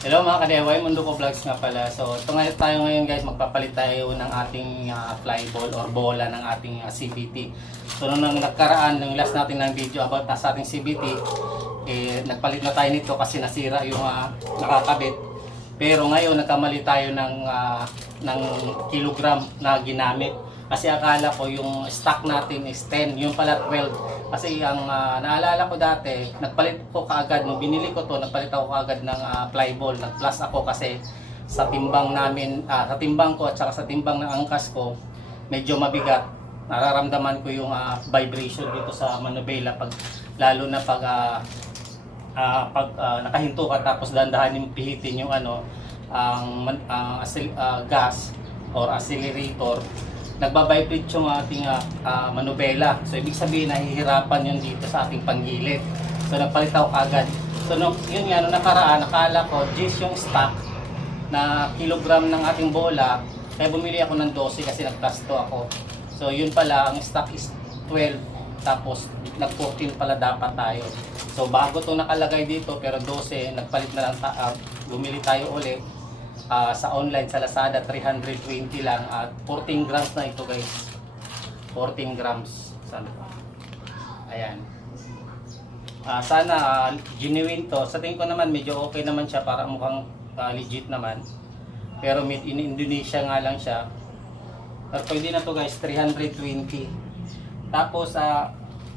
Hello mga kadeway, Mundo ko Vlogs nga pala. So ito nga tayo ngayon guys, magpapalit tayo ng ating fly ball or bola ng ating CBT. So nung nagkaraan, ng last natin ng video about sa ating CBT, nagpalit na tayo nito kasi nasira yung nakakabit. Pero ngayon nagkamali tayo ng kilogram na ginamit. Kasi akala ko yung stock natin is 10, yung pala 12. Kasi ang naalala ko dati, nagpalit ko kaagad, nung binili ko to, nagpalit ako kaagad ng fly ball. Nag-plus ako kasi sa timbang namin, sa timbang ko at saka sa timbang ng angkas ko, medyo mabigat. Nararamdaman ko yung vibration dito sa manubela, lalo na pag nakahinto ka tapos dandahanin pihitin yung gas or accelerator, nagbabibrate yung ating manubela. So ibig sabihin nahihirapan yun dito sa ating panggilid. So nagpalit ako agad. So yun nga, nung nakaraan, nakala ko G's yung stock na kilogram ng ating bola, kaya bumili ako ng 12 kasi nag-plus 2 ako. So yun pala, ang stock is 12, tapos nag-14 pala dapat tayo. So bago to nakalagay dito, pero 12, nagpalit na lang, bumili tayo ulit. Sa online, sa Lazada, 320 lang at 14 grams na ito guys. 14 grams. Ayan. Sana genuine to. Sa tingin ko naman medyo okay naman siya, para mukhang legit naman. Pero made in Indonesia nga lang siya. Pero pwede na to guys, 320. Tapos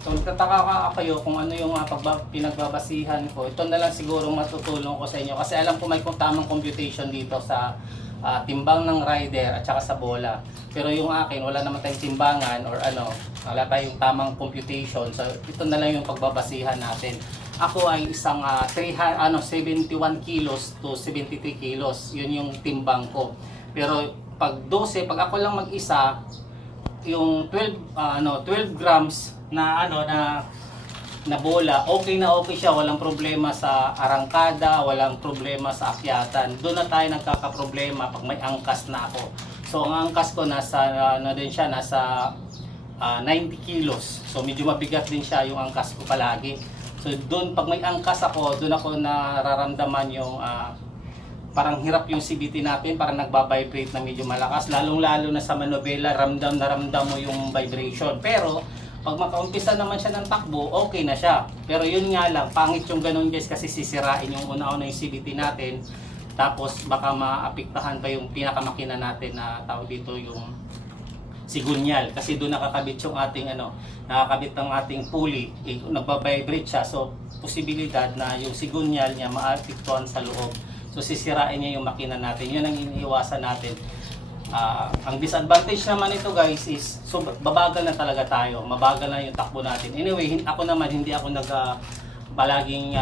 kung nagtataka kayo kung ano yung pinagbabasihan ko, ito na lang siguro matutulong ko sa inyo. Kasi alam ko may tamang computation dito sa timbang ng rider at saka sa bola. Pero yung akin, wala naman tayong timbangan or wala tayong tamang computation. So ito na lang yung pagbabasihan natin. Ako ay isang 71 kilos to 73 kilos. Yun yung timbang ko. Pero pag 12, pag ako lang mag-isa, yung 12 grams na bola, okay na okay siya, walang problema sa arangkada, walang problema sa akyatan. Doon na tayo nagkakaproblema pag may angkas na ako. So ang angkas ko nasa nasa 90 kilos. So medyo mabigat din siya yung angkas ko palagi. So doon pag may angkas ako, doon ako nararamdaman yung parang hirap yung CBT natin, parang nagba-vibrate na medyo malakas, lalong-lalo na sa manubela, ramdam mo yung vibration. Pero pag makaumpisa naman siya ng takbo, okay na siya. Pero yun nga lang, pangit yung ganun guys, kasi sisirain yung una-una yung CBT natin. Tapos baka maapektahan pa yung pinakamakina natin na tawag dito yung sigunyal. Kasi doon nakakabit yung ating nakakabit ng ating pulley. Nagba-vibrate siya. So posibilidad na yung sigunyal niya maapektuhan sa loob. So sisirain niya yung makina natin. Yun ang iniiwasan natin. Ang disadvantage naman ito guys is babagal na talaga tayo, mabagal na yung takbo natin. Anyway, ako naman hindi ako palaging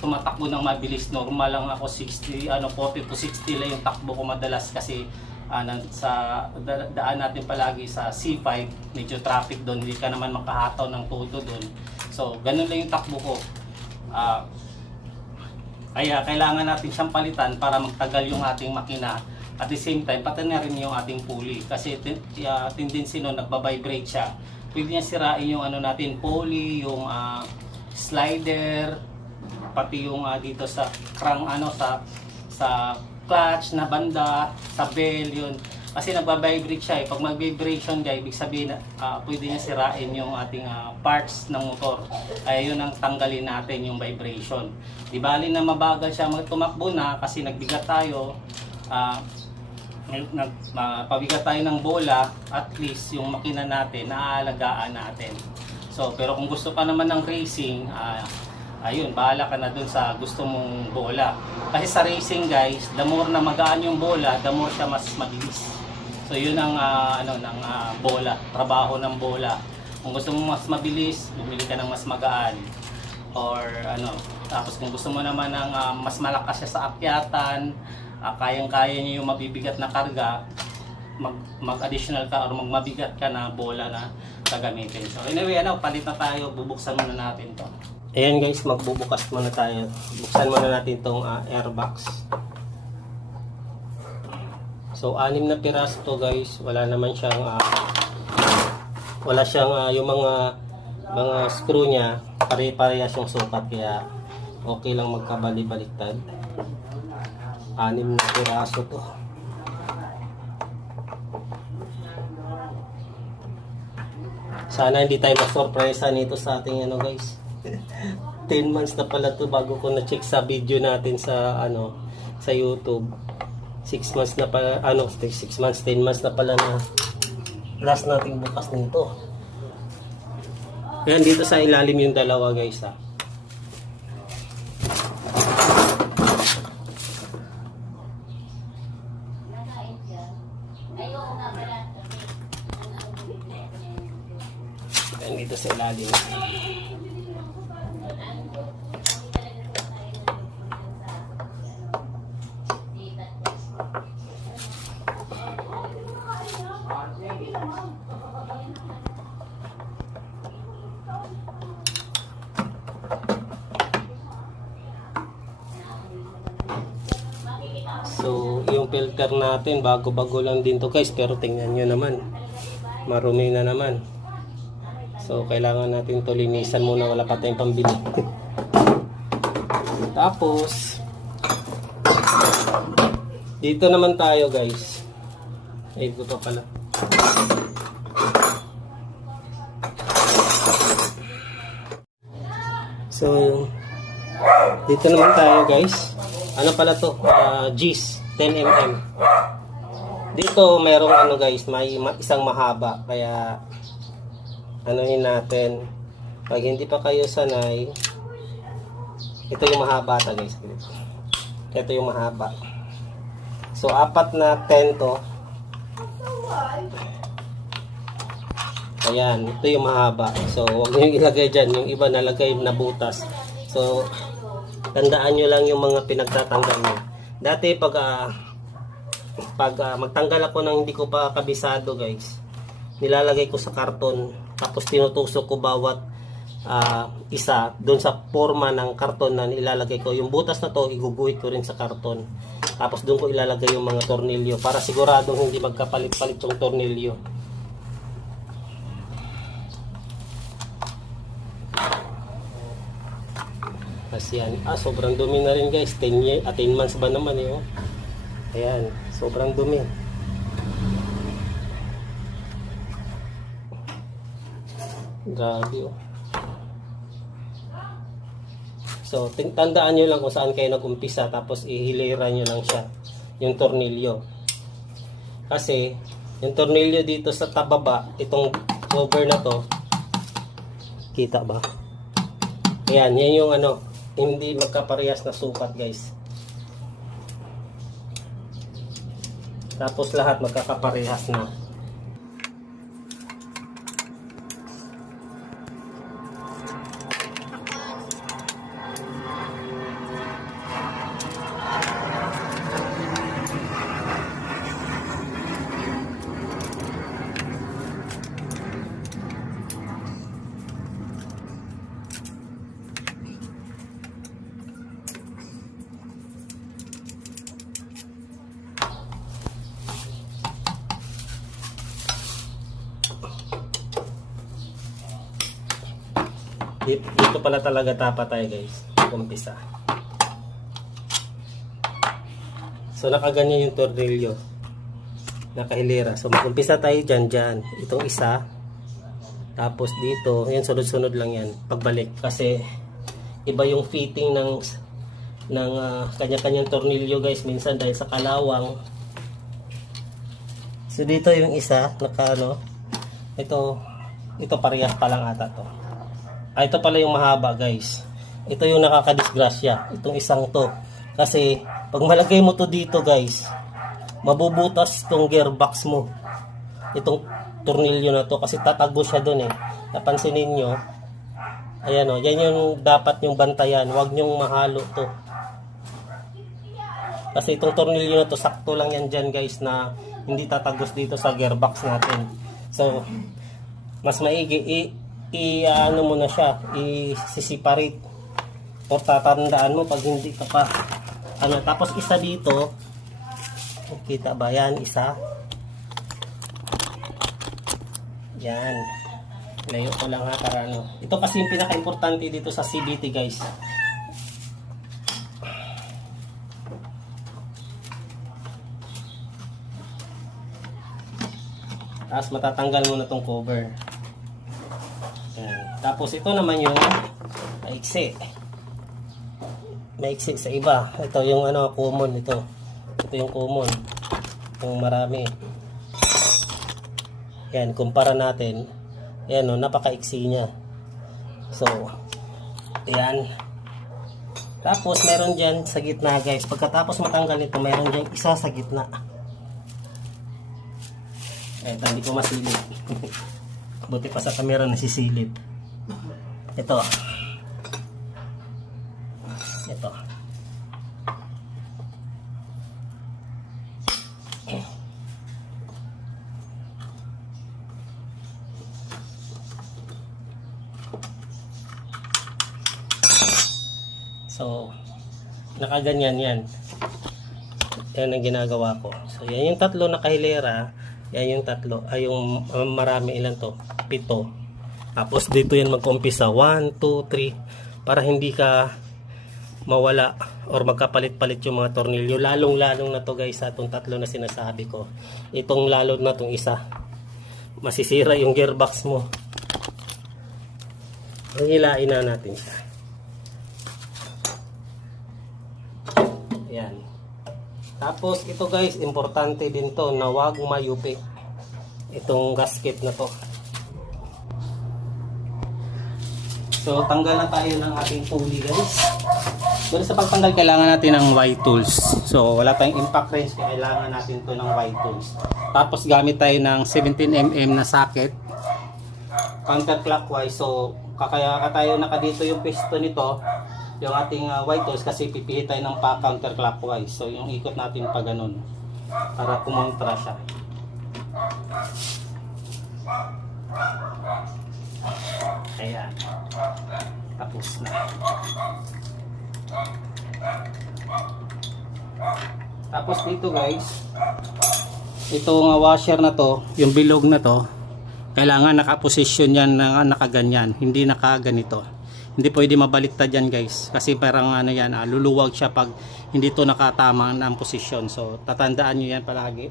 tumatakbo ng mabilis. Normal lang ako, 40 to 60 lang yung takbo ko madalas kasi sa daan natin palagi sa C5, medyo traffic doon, hindi ka naman makahataw ng todo doon. So ganun lang yung takbo ko. Kaya kailangan natin siyang palitan para magtagal yung ating makina. At the same time, pati na rin yung ating pulley. Kasi tendency nun, nagbabibrate siya. Pwede niya sirain yung natin, pulley, yung slider, pati yung dito sa crank, sa clutch na banda, sa bell, yun. Kasi nagbabibrate siya. Pag mag-vibration guys, ibig sabihin, pwede niya sirain yung ating parts ng motor. Kaya yun ang tanggalin natin, yung vibration. Di bali na mabagal siya tumakbo na kasi nagbigat tayo. Pabigat tayo ng bola, at least yung makina natin naaalagaan natin. So pero kung gusto ka naman ng racing, ayun, bahala ka na dun sa gusto mong bola. Kasi sa racing guys, the more na magaan yung bola, the more siya mas mabilis. So yun ang bola, trabaho ng bola. Kung gusto mo mas mabilis, bumili ka ng mas magaan. Or tapos kung gusto mo naman ng mas malakas siya sa akyatan, kayang-kaya niyo yung mabibigat na karga, mag-additional ka or magmabigat ka na bola na gagamitin. So anyway, palit na tayo, bubuksan muna natin to. Ayan guys, magbubukas muna tayo. Buksan muna natin tong airbox. So 6 na piraso to guys, wala naman siyang yung mga screw niya, pare-parehas yung sukat, kaya okay lang magkabali-baliktad. 6 na piraso to. Sana hindi tayo ma-surpresa nito sa ating ano guys. 10 months na pala to bago ko na-check sa video natin sa ano sa YouTube. 6 months na pala, 6 months, 10 months na pala na last nating bukas nito. Ayan, dito sa ilalim yung dalawa guys ha. Ayan, dito sa ilalim. So, yung filter natin, bago-bago lang din to guys, pero tingnan nyo naman, marumi na naman. So, kailangan natin to linisan muna, wala pa tayong pambili. Tapos, dito naman tayo guys. Ito pa pala. So, dito naman tayo guys. Ano pala to? G's 10mm. Dito mayroong ano guys, may isang mahaba. Kaya anuhin natin. Pag hindi pa kayo sanay, ito yung mahaba ta guys. Ito yung mahaba. So 4 na 10 to. Ayan, ito yung mahaba. So huwag nyo ilagay dyan. Yung iba nalagay na butas. So tandaan nyo lang yung mga pinagtatanggal nyo. Dati pag magtanggal ako ng hindi ko pa kabisado guys, nilalagay ko sa karton, tapos tinutusok ko bawat isa doon sa forma ng karton na nilalagay ko. Yung butas na to iguguhit ko rin sa karton, tapos doon ko ilalagay yung mga tornilyo para siguradong hindi magkapalit-palit yung tornilyo. Kasi yan, sobrang dumi na rin guys. 10 months ba naman yun? Ayan, sobrang dumi. Grabe oh. So, tandaan nyo lang kung saan kayo nag-umpisa, tapos ihilera nyo lang siya, yung tornilyo. Kasi, yung tornilyo dito sa tababa, itong cover na to, kita ba? Ayan, yan yung ano, hindi magkaparehas na sukat guys. Tapos lahat magkakaparehas na. Dito pala talaga tapa tayo guys, umpisa. So nakaganyan yung tornilyo, nakahilera. So mag-umpisa tayo dyan, itong isa, tapos dito, yan sunod-sunod lang yan pagbalik, kasi iba yung fitting ng kanya-kanyang tornilyo guys, minsan dahil sa kalawang. So dito yung isa, ito parehas pa lang ata to. Ito pala yung mahaba guys. Ito yung nakakadisgrasya, itong isang to. Kasi pag malagay mo to dito guys, mabubutas itong gearbox mo, itong tornilyo na to, kasi tatago siya dun eh. Napansinin nyo, ayan o, yan yung dapat yung bantayan, huwag nyong mahalo to. Kasi itong tornilyo na to, sakto lang yan dyan guys, na hindi tatagos dito sa gearbox natin. So mas maigi ano mo na siya, i-separate, o tatandaan mo pag hindi ka pa tapos isa dito, kita ba yan, isa yan, layo ko lang ha para ito kasi yung pinaka-importante dito sa CVT guys. Tapos matatanggal mo na tong cover. Yan. Tapos ito naman yung maiksi. Maiksi sa iba. Ito yung ano, common ito. Ito yung common. Yung marami. Yan, kumpara natin. Yan o, napakaiksi niya. So, yan. Tapos meron dyan sa gitna guys. Pagkatapos matanggal ito, meron dyan isa sa gitna. Eto, hindi ko masilip. Buti pa sa camera nasisilip. Ito. Ito. So, nakaganyan yan. Yan ang ginagawa ko. So, yan yung tatlo na kahilera. Yan yung tatlo. Ay, yung marami ilan to? 7. Tapos, dito yan mag-umpisa. 1, 2, 3. Para hindi ka mawala or magkapalit-palit yung mga tornilyo. Lalong-lalong na to guys sa itong tatlo na sinasabi ko. Itong lalo na itong isa. Masisira yung gearbox mo. Hilain na natin siya. Yan. Tapos ito guys, importante din to na wag mayupi itong gasket na to. So tanggal na tayo ng ating pulley guys. Pero sa pagtanggal kailangan natin ng Y-tools. So wala tayong impact wrench, kailangan natin to ng Y-tools. Tapos gamit tayo ng 17mm na socket counterclockwise. So kaya tayo nakadito yung piston nito, yung ating white tools, kasi pipihit tayo ng pa counterclockwise. So yung ikot natin pa ganun para kumontra siya. Ayan. Tapos na. Tapos dito guys, itong washer na to, yung bilog na to, kailangan nakaposisyon yan na nakaganyan, hindi nakaganito. Hindi pwede mabaliktad yan guys, kasi parang ano yan, luluwag siya pag hindi to nakatama ang posisyon. So tatandaan nyo yan palagi.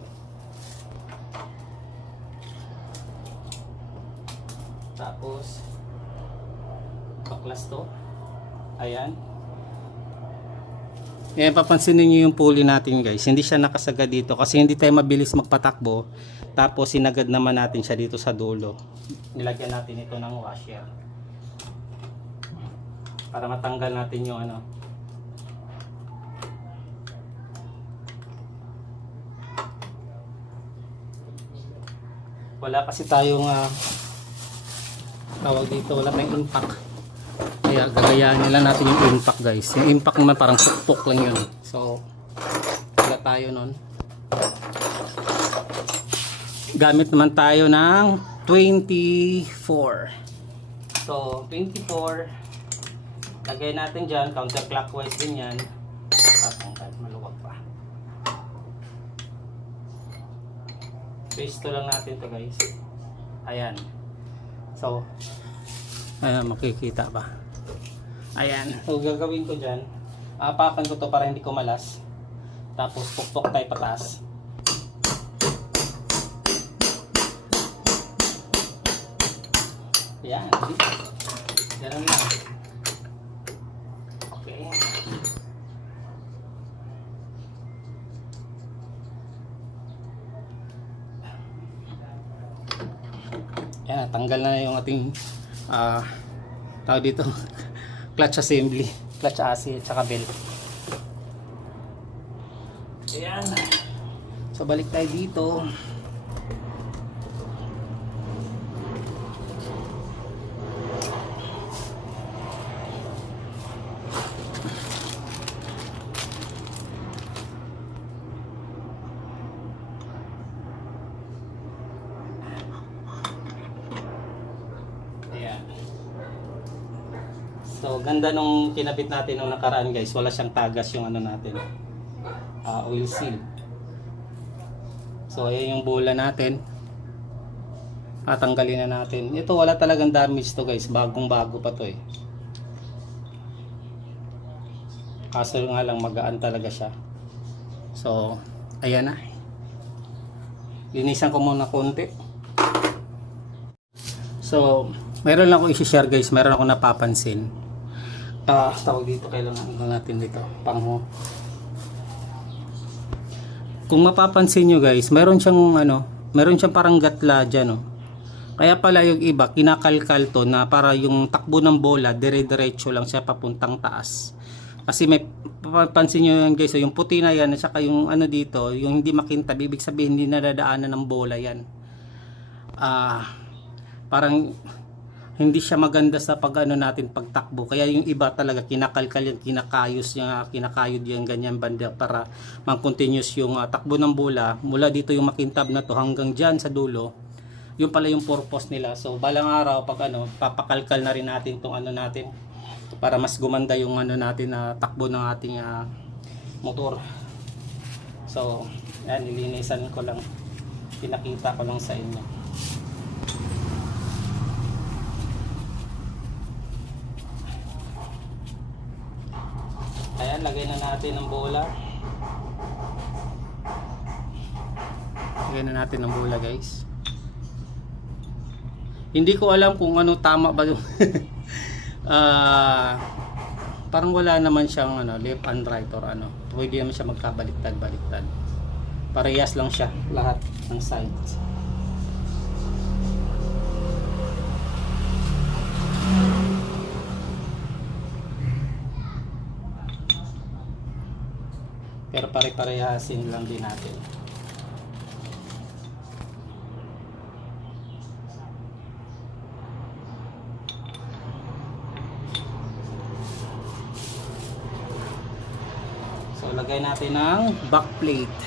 Tapos baklas to. Ayan. Ngayon papansinin nyo yung pulley natin guys, hindi siya nakasagad dito kasi hindi tayo mabilis magpatakbo. Tapos sinagad naman natin siya dito sa dulo. Nilagyan natin ito ng washer para matanggal natin yung ano. Wala kasi tayong tawag dito, wala tayong impact. Kaya gagayahin nila natin yung impact guys. Yung impact naman parang sukpok lang yun. So wala tayo nun. Gamit naman tayo ng 24. So 24, lagay natin dyan, counterclockwise din yan. Tatanggal, maluwag pa. Paste lang natin to guys. Ayan. So ayan, makikita ba? Ayan. So gagawin ko dyan, apakan ko to para hindi kumalas. Tapos pukpok tayo pataas. Ayan. Ganun lang. Okay. Yan, tanggal na yung ating tawag dito clutch assembly, clutch assembly at saka belt. Ayan. So balik tayo dito. So ganda nung kinabit natin nung nakaraan guys, wala siyang tagas yung ano natin, oil seal. So ayan yung bola natin, tatanggalin na natin. Ito wala talagang damage to guys, bagong bago pa to eh. Kaso nga lang magaan talaga siya. So ayan na, linisan ko muna konti So, meron lang ako i-share guys, meron ako napapansin. Tawag dito, kailangan natin dito, pangho. Kung mapapansin nyo guys, meron siyang parang gatla dyan, no? Kaya pala yung iba, kinakalkal to na para yung takbo ng bola, dire-diretso lang siya papuntang taas. Kasi may papansin nyo yan guys, so yung puti na yan, at saka yung dito, yung hindi makintab, ibig sabihin hindi nadadaanan ng bola yan. Parang hindi siya maganda sa natin pagtakbo. Kaya yung iba talaga kinakalkal yan, kinakayod yan ganyan banda para mang-continuous yung takbo ng bola mula dito yung makintab na to hanggang dyan sa dulo. Yung pala yung purpose nila. So balang araw pag papakalkal na rin natin tong natin para mas gumanda yung natin na takbo ng ating motor. So yan, nilinisan ko lang, pinakita ko lang sa inyo. Ayan, lagay na natin ang bola. Lagay na natin ang bola guys. Hindi ko alam kung tama ba yung parang wala naman siyang left and right or pwede naman siya magkabaliktad-baliktad. Parehas lang siya lahat ng sides. Pero pare-parehasin lang din natin. So lagay natin ng back plate.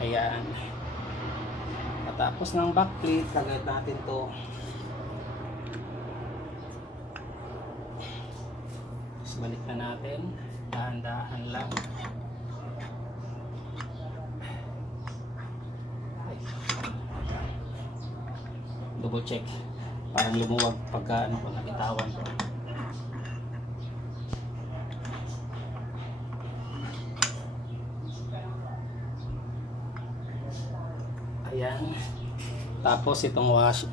Ayan. Matapos ng back plate, lagay natin to. Tapos balik na natin. Dahan-dahan lang. Double check. Parang lumuwag pagka nabitawan ko. Ayan. Tapos itong washer.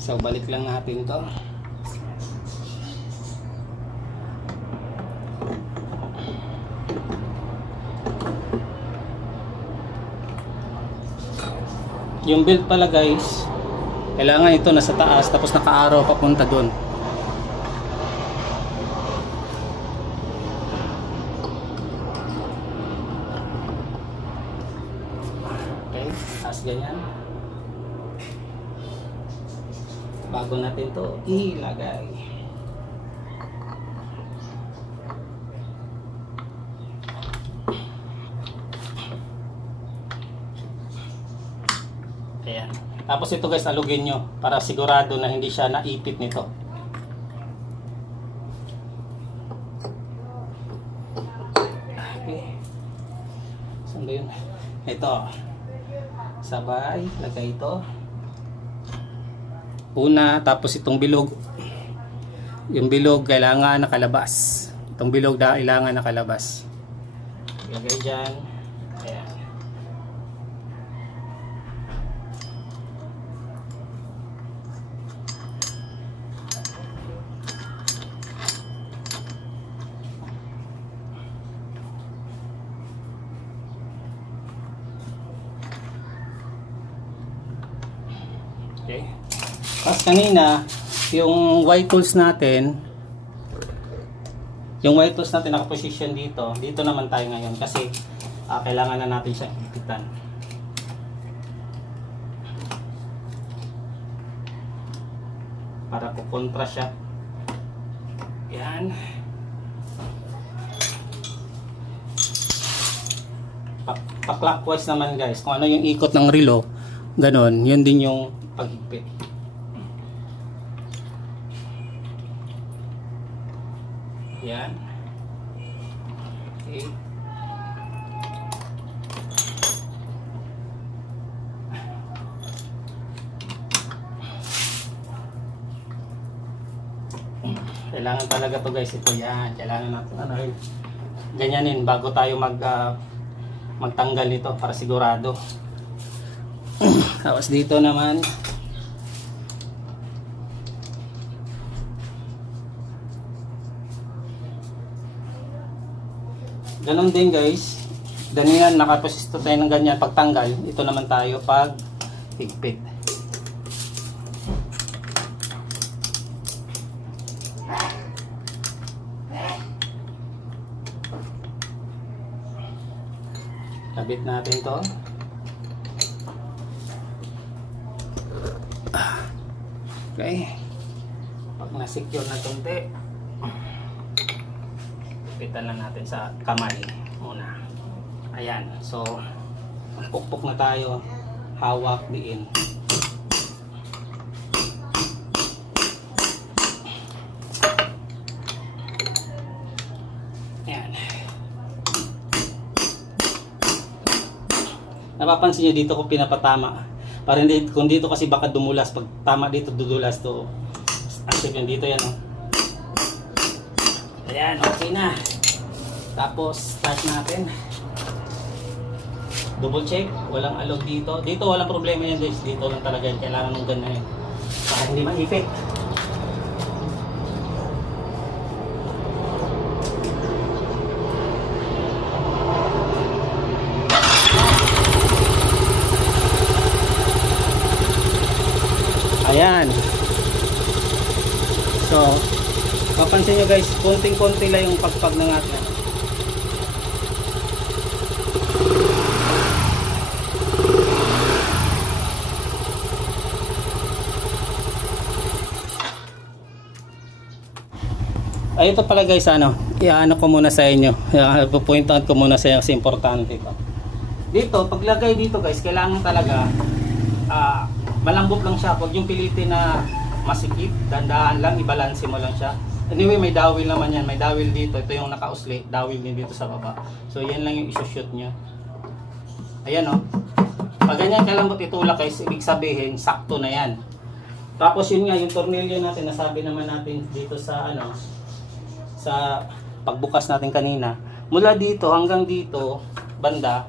So balik lang natin to. Yung belt pala guys, kailangan ito nasa taas tapos naka-arrow papunta doon. Okay, taas ganyan. Bago natin to ilagay. Ayan. Tapos ito guys, alugin nyo para sigurado na hindi siya naipit nito. Okay. Saan ba yun? Ito. Sabay, lagay ito. Una, tapos itong bilog. Yung bilog kailangan nakalabas. Itong bilog kailangan nakalabas. Lagay dyan. Ayan. Okay. Tapos kanina, yung white tools natin nakaposition dito. Dito naman tayo ngayon kasi kailangan na natin siya ipitan. Para kukontra siya. Yan. Pa-clockwise naman guys. Kung ano yung ikot ng relo, ganon. Yun din yung paghigpit. Yan. Okay. Kailangan talaga to guys, ito yan. Kailangan natin ganyanin bago tayo magtanggal nito para sigurado. Tapos dito naman ganun din guys. Ganyan, nakapasisto tayo ng ganyan pagtanggal. Ito naman tayo pag higpit. Kabit natin to. Okay. Pag na-secure na tunti, kapitan na natin sa kamay muna. Ayan. So, pukpok na tayo. Hawak diin. Ayan. Napapansin nyo dito ko pinapatama. Para hindi, kung dito kasi baka dumulas. Pag tama dito, dudulas to. Active yun dito yan. Oh. Ayan, okay na. Tapos, start natin. Double check. Walang alog dito. Dito walang problema yan guys. Dito lang talaga yan. Kailangan ng ganun yun. Para hindi maipit. Ayan. So, papansin nyo guys, konting-konti lang yung pagpag ng atin. Ay, ito pala guys, i-ano ko muna sa inyo. Pupoint out ko muna sa inyo kasi importante ito. Dito, paglagay dito guys, kailangan talaga malambot lang siya. Huwag yung pilitin na masikip, dandahan lang, ibalanse mo lang siya. Anyway, may dawil naman yan. May dawil dito. Ito yung naka-usli. Dawil din dito sa baba. So, yan lang yung isushoot nyo. Ayan o. Pag ganyan kalambot itulak guys, ibig sabihin, sakto na yan. Tapos yun nga, yung tornilyo natin, nasabi naman natin dito sa sa pagbukas natin kanina. Mula dito hanggang dito, banda,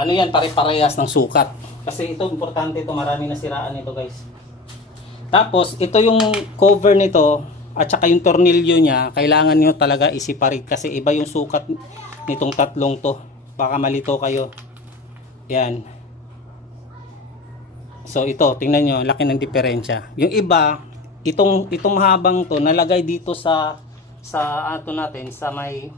yan, pare-parehas ng sukat. Kasi ito, importante ito, marami nasiraan nito guys. Tapos, ito yung cover nito, at saka yung tornilyo niya, kailangan nyo talaga i-separate kasi iba yung sukat nitong tatlong to. Baka malito kayo. Yan. So, ito, tingnan nyo, laki ng diferensya. Yung iba, itong habang to, nalagay dito sa natin, sa may,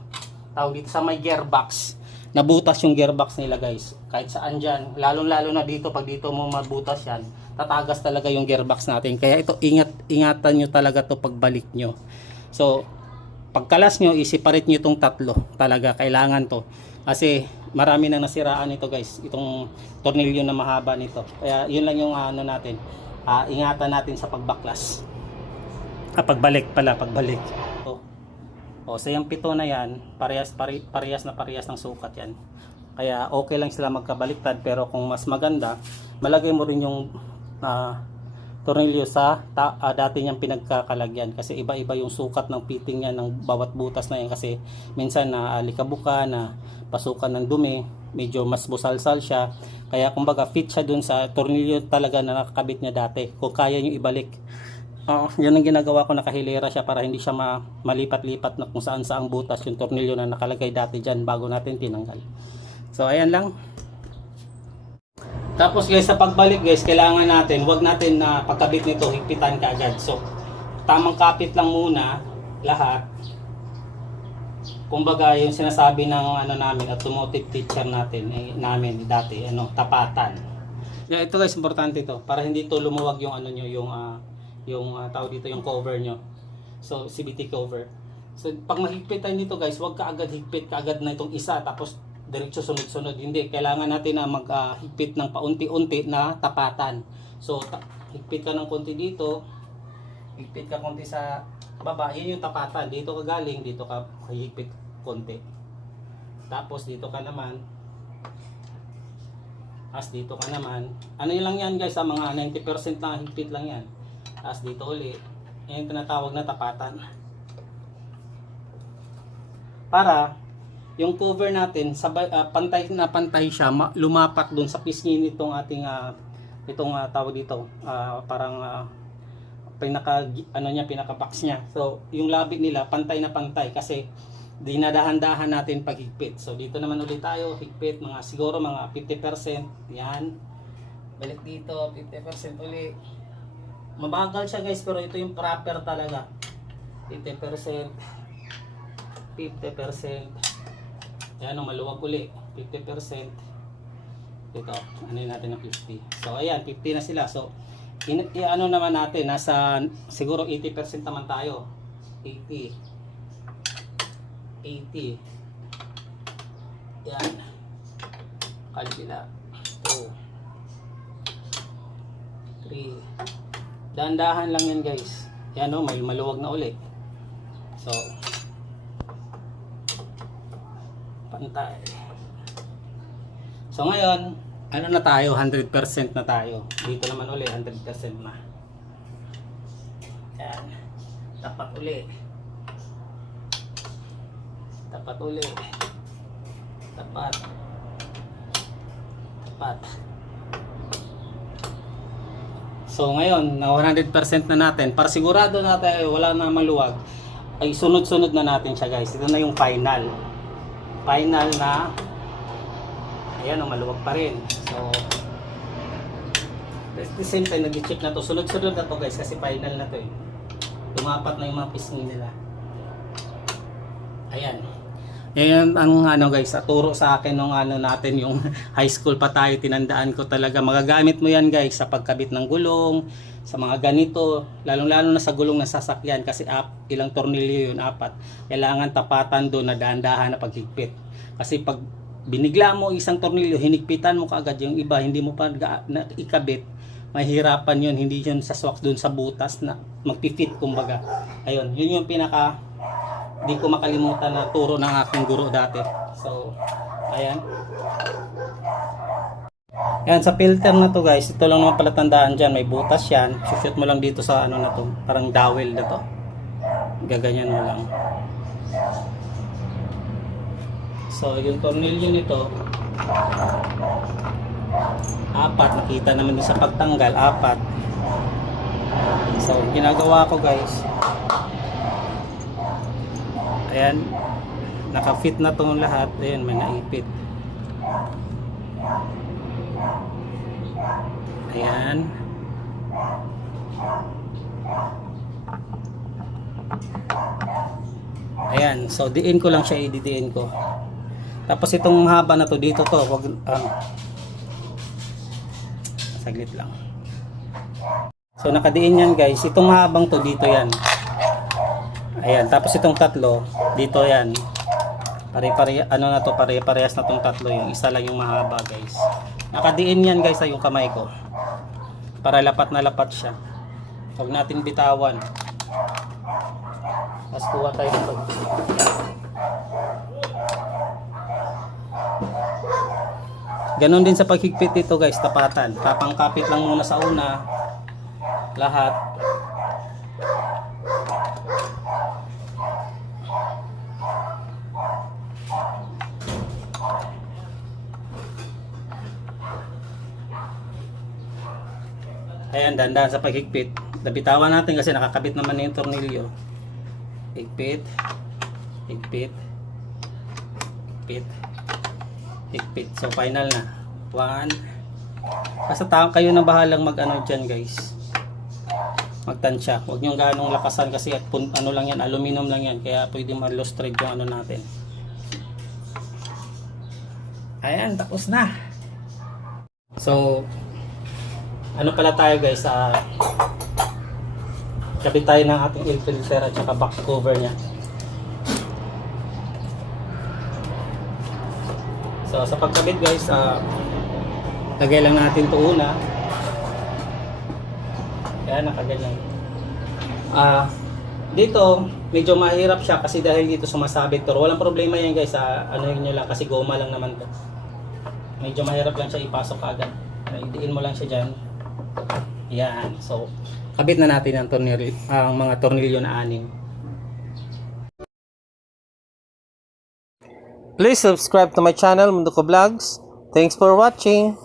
tawag dito, sa may gearbox. Nabutas yung gearbox nila guys. Kahit saan dyan, lalo na dito, pag dito mo mabutas yan, tatagas talaga yung gearbox natin. Kaya ito, ingatan nyo talaga to pagbalik nyo. So, pagkalas nyo, i-separate nyo itong tatlo. Talaga, kailangan to. Kasi, marami nang nasiraan ito guys. Itong tornilyo na mahaba nito. Kaya, yun lang yung natin. Ingatan natin sa pagbaklas. Pagbalik. O, sa yung pito na yan, parehas ng sukat yan. Kaya okay lang sila magkabaliktad, pero kung mas maganda, malagay mo rin yung tornilyo sa dati niyang pinagkakalagyan. Kasi iba-iba yung sukat ng fitting niya ng bawat butas na yan. Kasi minsan na likabuka, na pasukan ng dumi, medyo mas busalsal siya. Kaya kumbaga fit siya dun sa tornilyo talaga na nakakabit niya dati. Kung kaya nyo ibalik. Yan ang ginagawa ko, nakahilera siya para hindi siya malipat-lipat na kung saan saang butas yung tornilyo na nakalagay dati dyan bago natin tinanggal. So ayan lang. Tapos guys, sa pagbalik guys, kailangan natin, wag natin na pagkabit nito higpitan kaagad. So tamang kapit lang muna lahat. Kumbaga yung sinasabi ng namin, automotive teacher natin, namin dati, tapatan. Yeah, ito guys, importante ito para hindi to lumuwag yung yung tao dito, yung cover nyo. So, CVT cover. So, pag mahigpitan dito guys, huwag ka agad higpit kaagad na itong isa, tapos diretso sunod-sunod. Hindi, kailangan natin na maghigpit ng paunti-unti na tapatan. So, higpit ka ng konti dito, higpit ka konti sa baba, yun yung tapatan. Dito ka galing, dito ka higpit konti. Tapos, dito ka naman, as dito ka naman. Ano yun lang yan guys, mga 90% na higpit lang yan. As dito ulit, yung tinatawag na tapatan. Para yung cover natin sabay, pantay na pantay siya, lumapat dun sa pisngi nitong ating tawag dito, parang pinaka ano niya, pinaka box niya. So yung labi nila pantay na pantay kasi dinadahan-dahan natin paghigpit. So dito naman ulit tayo, higpit mga siguro mga 50%. Yan. Balik dito, 50% ulit. Mabagal siya guys, pero ito yung proper talaga. 50%. 50%. Yan, maluwag uli. 50%. Ito, ano natin ng 50. So ayan, 50 na sila. So ano naman natin, nasa siguro 80% naman tayo. 80. Yan. Kalbila. 2. 3. Dahan-dahan lang yan guys. Yan o, may maluwag na uli. So, pantay. So ngayon, ano na tayo? 100% na tayo. Dito naman uli, 100% na. Yan. Tapat uli. Tapat uli. Tapat. Tapat. So ngayon, na 100% na natin. Para sigurado natin wala na maluwag, ay sunod-sunod na natin siya guys. Ito na yung final. Final na. Ayan, maluwag pa rin. So, at the same time, nag-check na to. Sunod-sunod na to guys kasi final na to eh. Lumapat na yung mga pisngi nila. Ayan. Yan ang guys, turo sa akin nung natin yung high school pa tayo, tinandaan ko talaga. Magagamit mo yan guys sa pagkabit ng gulong, sa mga ganito, lalong-lalo na sa gulong ng sasakyan kasi ilang tornilyo yun, 4. Kailangan tapatan doon na dahan-dahan na paghigpit. Kasi pag binigla mo isang tornilyo, hinigpitan mo kaagad yung iba, hindi mo pa ikabit, mahirapan yun, hindi yun saswak doon sa butas na magpifit kumbaga. Ayun, yun yung pinaka di ko makalimutan na turo ng aking guro dati. So, ayan. Ayan, sa filter na to guys, ito lang naman pala tandaan dyan, may butas yan. Shoot mo lang dito sa na to, parang dowel na to. Gaganyan mo lang. So, yung tornilyo nito, 4, nakita naman din sa pagtanggal, 4. So, ginagawa ko guys, ayan, naka-fit na itong lahat. Ayan, may naipit. Ayan. Ayan, so diin ko lang siya, ididiin ko. Tapos itong haba na to, dito to, wag, saglit lang. So nakadiin yan guys, itong habang to dito yan. Ayan, tapos itong tatlo, dito yan. Pare-parehas na tong tatlo, yung isa lang yung mahaba guys. Nakadiin yan guys sa yung kamay ko. Para lapat na lapat siya. Huwag natin bitawan. Tapos kuha tayo ng pag. Ganon din sa paghigpit dito guys, tapatan. Papangkapit lang muna sa una. Lahat. Ayan, dandan sa paghigpit. Nabitawan natin kasi nakakabit naman na yung tornilyo. Higpit. Higpit. Higpit. Higpit. So final na. 1. Basta kayo na bahalang mag-ano dyan guys. Magtansya. Huwag nyo ganong lakasan kasi at ano lang yan, aluminum lang yan. Kaya pwede ma-lost thread yung ano natin. Ayan, tapos na. So, ano pala tayo guys, kabit tayo ng ating air filter at saka back cover nya. So sa pagkabit guys, lagay lang natin ito una. Kaya nakaganyan. Dito medyo mahirap siya kasi dahil dito sumasabit, pero walang problema yan guys, ano yun nyo lang kasi goma lang naman to. Medyo mahirap lang siya ipasok agad. Idiin mo lang siya dyan. Yan. So, kabit na natin ang mga tornilyo na 6. Please subscribe to my channel, Mundo Ko Vlogs. Thanks for watching.